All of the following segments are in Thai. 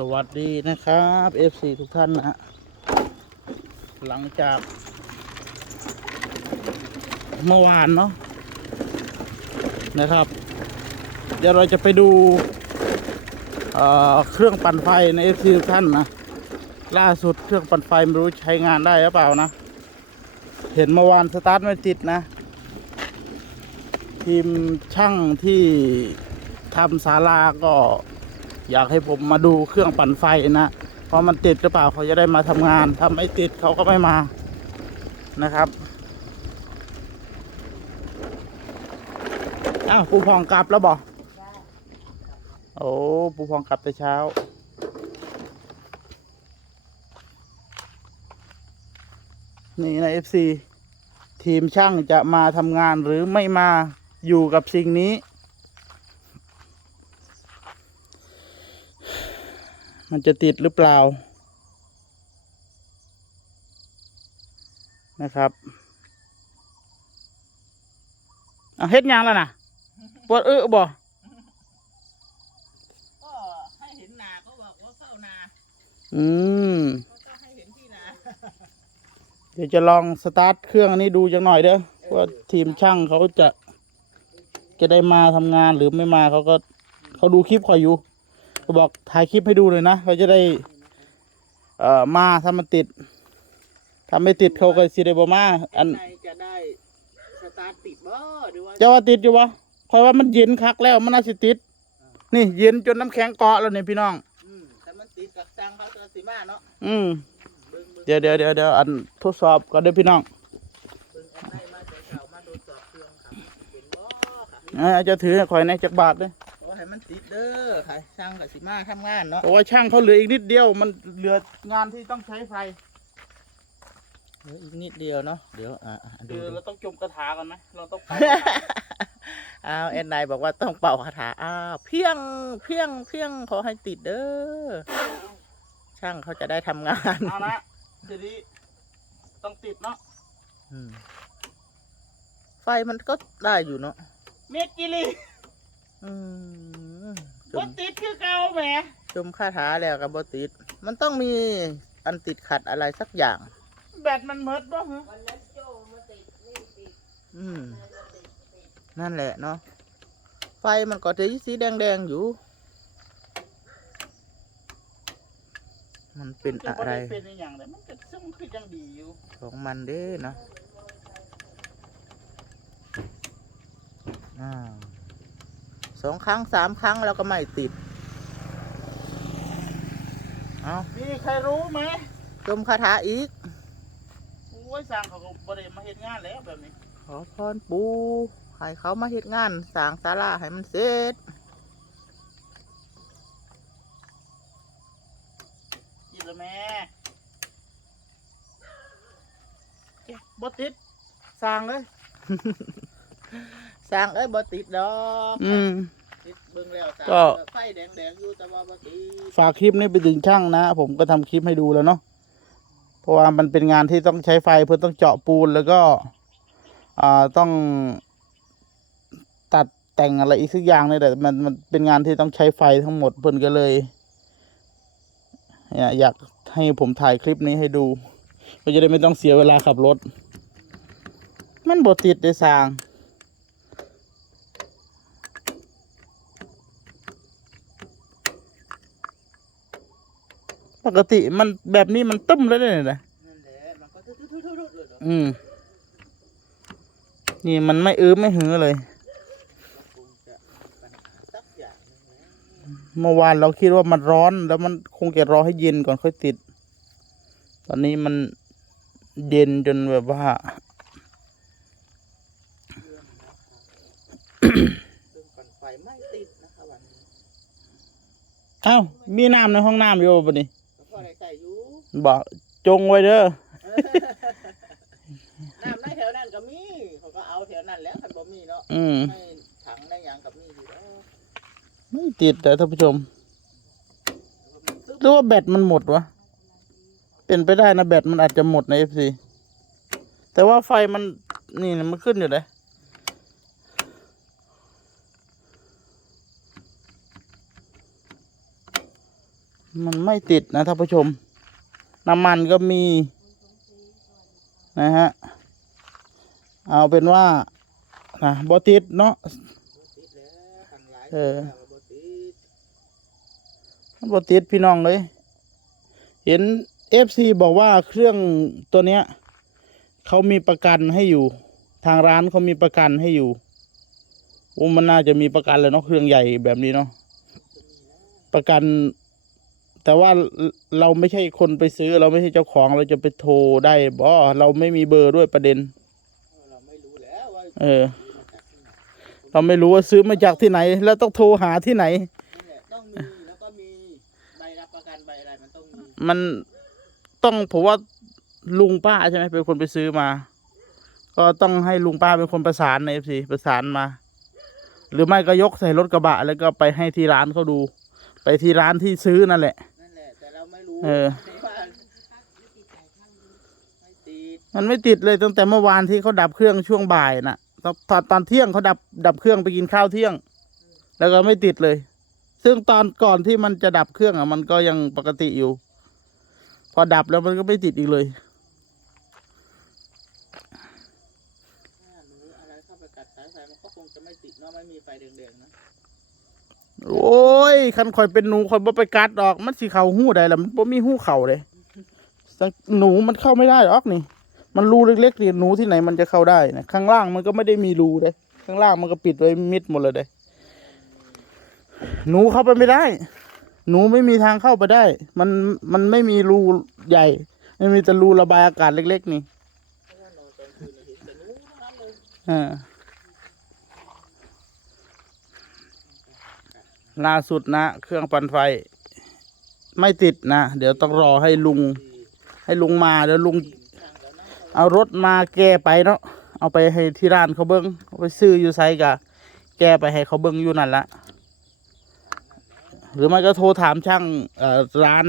สวัสดีนะครับ FC ทุกท่านนะฮะหลังจากเมื่อวานเนาะนะครับ เดี๋ยวเราจะไปดูเเครื่องปั่นไฟใน FC ทุกท่านนะล่าสุดเครื่องปั่นไฟไม่รู้ใช้งานได้หรือเปล่านะ เห็นเมื่อวานสตาร์ทไม่ติดนะ ทีมช่างที่ทำศาลาก็ อยากให้ผมมาดูเครื่องปั่นไฟนะเพราะมันติดหรือเปล่าเขาจะได้มาทำงานถ้าไม่ติดเขาก็ไม่มานะครับอ้าวปูพองกลับแล้วบอกโอ้ปูพองกลับแต่เช้านี่นะเอฟซีทีมช่างจะมาทำงานหรือไม่มาอยู่กับสิ่งนี้ มันจะติดหรือเปล่า นะครับเอาเฮ็ดหยังแล้วนะปวดเอื้อบ่ก็ให้เห็นนาก็บอกว่าเฝ้านาอืมก็ต้องให้เห็นที่นาเดี๋ยวจะลองสตาร์ทเครื่องอันนี้ดูจังหน่อยเด้อว่าทีมช่างเขาจะจะได้มาทำงานหรือไม่มาเขาก็เขาดูคลิปคอยอยู่ ก็บอกถ่ายคลิปให้ดูเลยนะเขาจะได้ เอ่อมาถ้ามันติดถ้าไม่ติดเขาก็สิได้บ่มาอันในจะได้สตาร์ทติดบ่หรือว่าเจ้าว่าติดอยู่วะคอยว่ามันเย็นคักแล้วมันน่าจะติด นี่เย็นจนน้ำแข็งเกาะแล้วเนี่ยพี่น้อง อืมแต่มันติดกับจังเขาจะสิมาเนาะอืมเบิ่งเบิ่งเดี๋ยวเดี๋ยวเดี๋ยวเดี๋ยวอันทดสอบก่อนเด้อพี่น้องเบิ่งอันไหนมาจากเก่ามาดูสอบเครื่องค่ะเห็นบ่ค่ะ เอ้ยจะถือให้คอยในจักบาทเลยขอ ให้มันติดเด้อค่ะช่างกับสิมาทำงานเนาะเพราะว่าช่างเขาเหลืออีกนิดเดียว มันเหลืองานที่ต้องใช้ไฟเหลืออีกนิดเดียวเนาะเดี๋ยวอะอะดู คือดูเราต้องจมกระถากันไหมเราต้องไปอ้าวแอนนายบอกว่าต้องเป่าคาถาอ้าวเพียงเพียงเพียงขอให้ติดเด้อช่างเขาจะได้ทำงานเอาละทีนี้ต้องติดเนาะอืมไฟมันก็ได้อยู่เนาะเมดกิลี อืมจว่ามติดคือเก่าแหมจมคาถาแล้วกับบติด มันต้องมีอันติดขัดอะไรสักอย่าง แบตมันเมิดบ่ฮะอืม นั่นแหละเนาะ ไฟมันก็จะสีแดงๆอยู่ มันเป็นจะอะบ่ไรได้เป็นอหย่างเลยมันจะซึ่งคือยังดีอยู่ของมันเด้เนาะอ้าว สองครั้งสามครั้งแล้วก็ไม่ติด เอามีใครรู้ไหมจมคาถาอีกโอ้ยสร้างเขาก็บ่ได้มาเฮ็ดงานแล้วแบบนี้ ขอพรปูให้เขามาเฮ็ดงานสร้างศาลาให้มันเสร็จกินแล้วแม่เอ๊ะบ่ติดสร้างเลย สร้างเอ้ยบ่ติดดอกอืม ติดเบิ่งแล้วสร้างก็ ไฟแดงๆอยู่แต่ว่าบ่ติดฝากคลิปนี้ไปถึงช่างนะ ผมก็ทำคลิปให้ดูแล้วเนาะเพราะว่ามันเป็นงานที่ต้องใช้ไฟเพื่อต้องเจาะปูนแล้วก็อ่าต้องตัดแต่งอะไรอีกสักอย่างเลยแต่มันมันเป็นงานที่ต้องใช้ไฟทั้งหมดเพิ่นก็เลยเนี่ยอยากให้ผมถ่ายคลิปนี้ให้ดูก็จะได้ไม่ต้องเสียเวลาขับรถ มันบดติดได้สร้าง ปกติมันแบบนี้มันตึ้มแล้วเนี่ยนะนั่นแหละมันก็ทุๆๆๆเลยเนาะอืม นี่มันไม่อื้อไม่หือเลยคงจะมีปัญหาสักอย่างหนึงแหละเมื่อวานเราคิดว่ามันร้อน แล้วมันคงจะรอให้เย็นก่อนค่อยติด ตอนนี้มันเย็นจนแบบว่าซึ่งปั่นไฟไม่ติดนะคะวันนี้เอ้ามีน้ำในห้องน้ำอยู่ปะนี่ บอกจงไว้เด้อน้ำในแถวนั้นก็มีเขาก็เอาแถวนั้นแล้วคันบ่มีเนาะอืมให้ถังในหยังก็มีอยู่แล้วไม่ติดแต่ท่านผู้ชมหรือว่าแบตมันหมดวะเป็นไปได้นะแบตมันอาจจะหมดในเอฟซีแต่ว่าไฟมันนี่นะมันขึ้นอยู่เลยมันไม่ติดนะท่านผู้ชม น้ำมันก็มี นะฮะ เอาเป็นว่า นะบอติดเนาะเออบอติดพี่น้องเลย เห็นเอฟซีบอกว่าเครื่องตัวเนี้ยเขามีประกันให้อยู่ ทางร้านเขามีประกันให้อยู่โอ้มันน่าจะมีประกันเลยเนาะเครื่องใหญ่แบบนี้เนาะประกัน แต่ว่าเราไม่ใช่คนไปซื้อ เราไม่ใช่เจ้าของเราจะไปโทรได้บ่เราไม่มีเบอร์ด้วยประเด็น เราไม่รู้แล้วว่าเออ เราไม่รู้ว่าซื้อมาจากที่ไหน แล้วต้องโทรหาที่ไหน นี่แหละต้องมีแล้วก็มีใบรับประกันใบอะไรมันต้องมีมันต้องผมว่าลุงป้าใช่ไหมเป็นคนไปซื้อมา ก็ต้องให้ลุงป้าเป็นคนประสานในเอฟซีประสานมา หรือไม่ก็ยกใส่รถกระบะ แล้วก็ไปให้ที่ร้านเขาดู ไปที่ร้านที่ซื้อนั่นแหละ เราไม่รู้เออว่าไม่ติดมันไม่ติดเลยตั้งแต่เมื่อวานที่เขาดับเครื่องช่วงบ่ายน่ะตอนตอนตอนเที่ยงเขาดับดับเครื่องไปกินข้าวเที่ยง แล้วก็ไม่ติดเลย ซึ่งตอนก่อนที่มันจะดับเครื่องอะ มันก็ยังปกติอยู่ พอดับแล้วมันก็ไม่ติดอีกเลยถ้าหนูอะไรเข้าไปกัดสายไฟมันก็คงจะไม่ติดเนาะไม่มีไฟแดงๆนะโอ้ ยคันข่อยเป็นหนูข่อยบ่ไปกัดดอก มันสิเข้าหู้ได้ล่ะมันบ่มีหู้เข้าเลยหนูมันเข้าไม่ได้หรอกนี่ มันรูเล็กๆนี่หนูที่ไหนมันจะเข้าได้นะข้างล่างมันก็ไม่ได้มีรูเลยข้างล่างมันก็ปิดไว้มิดหมดเลยเด้หนูเข้าไปไม่ได้ หนูไม่มีทางเข้าไปได้ มันมันไม่มีรูใหญ่มันมีแต่รูระบายอากาศเล็ก ๆ นี่เพราะว่างคืนเนี่ยเห็นแต่หนูทั้งนั้นเลยอ่าล่าสุดนะ เครื่องปั่นไฟ ไม่ติดนะ เดี๋ยวต้องรอให้ลุง ให้ลุงมาเดี๋ยวลุง เอารถมาแก้ไปเนาะเอาไปให้ที่ร้านเขาเบิ้งเอาไปซื้ออยู่ไซกะแก้ไปให้เขาเบิ้งอยู่นั่นละหรือไม่ก็โทรถามช่างเอ่อร้าน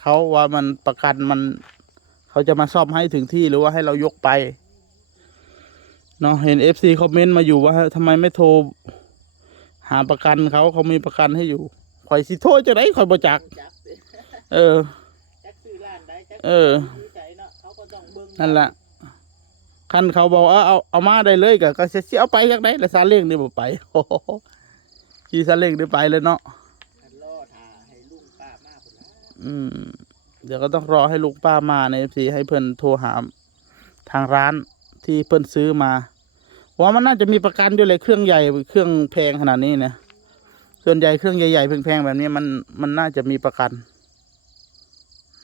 เขาว่ามันประกันมัน เขาจะมาซ่อมให้ถึงที่หรือว่าให้เรายกไปเนาะเห็นเอฟซีคอมเมนต์มาอยู่ว่าทำไมไม่โทร หาประกันเขาเขามีประกันให้อยู่ข่อยสิโทษจะได้ข่อยบ่จักจักสิเออจักซื้อร้านใดจักเออซื้อใจเนาะเขาก็ต้องเบิ่งนั่นแหละคันเขาบอกว่าเอาเอามาได้เลยก็ก็สิเอาไปจากไหนแล้วซาเล้งนี่บ่ไปโอ้โหขี่ซาเล้งได้ไปเลยเนาะคันรอท่าให้ลุงป้ามากพุ่นละอืม เดี๋ยวก็ต้องรอให้ลูกป้ามาในซีให้เพิ่นโทรหาทางร้านที่เพิ่นซื้อมา ว่ามันน่าจะมีประกันด้วยเลยเครื่องใหญ่เครื่องแพงขนาดนี้เนี่ยส่วนใหญ่เครื่องใหญ่ๆแพงๆแบบนี้มันมันน่าจะมีประกัน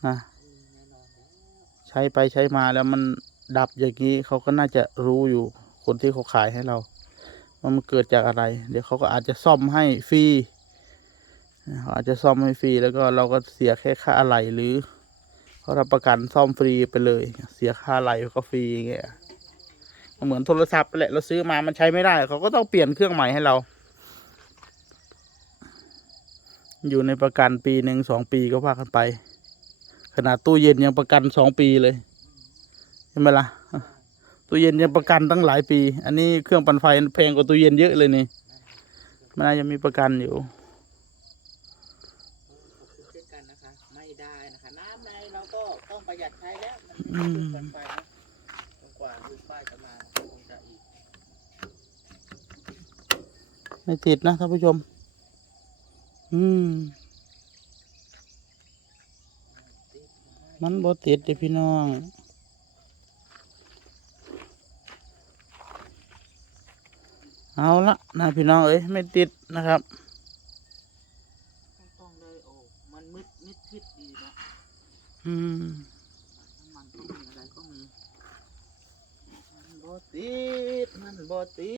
นะใช้ไปใช้มาแล้วมันดับอย่างนี้เขาก็น่าจะรู้อยู่คนที่เขาขายให้เราว่ามันเกิดจากอะไร เดี๋ยวเขาก็อาจจะซ่อมให้ฟรีเขาอาจจะซ่อมให้ฟรีแล้วก็เราก็เสียแค่ค่าอะไหล่หรือเขารับประกันซ่อมฟรีไปเลย เสียค่าอะไหล่ก็ฟรีอย่างเงี้ย เหมือนโทรศัพท์ไปแหละเราซื้อมามันใช้ไม่ได้ เขาก็ต้องเปลี่ยนเครื่องใหม่ให้เรา อยู่ในประกันปีหนึ่งสองปีก็ว่ากันไป ขนาดตู้เย็นยังประกันสองปีเลยใช่ไหมล่ะตู้เย็นยังประกันตั้งหลายปี อันนี้เครื่องปั่นไฟแพงกว่าตู้เย็นเยอะเลยนี่มันน่าจะมีประกันอยู่ไม่ได้นะคะน้ำในเราก็ต้องประหยัดใช้แล้วมันเกินไปนะจนกว่าลุงป้าจะมาคงจะอีก ไม่ติดนะท่านผู้ชม อืม มันบ่ติดเด้พี่น้องเอาละนะพี่น้องเอ้ยไม่ติดนะครับไม่ต้องเลยโอ้มันมืดมิดชิดดีเนาะอืมน้ำมันก็มีอะไรก็มีมันบ่ติดมันบ่ติด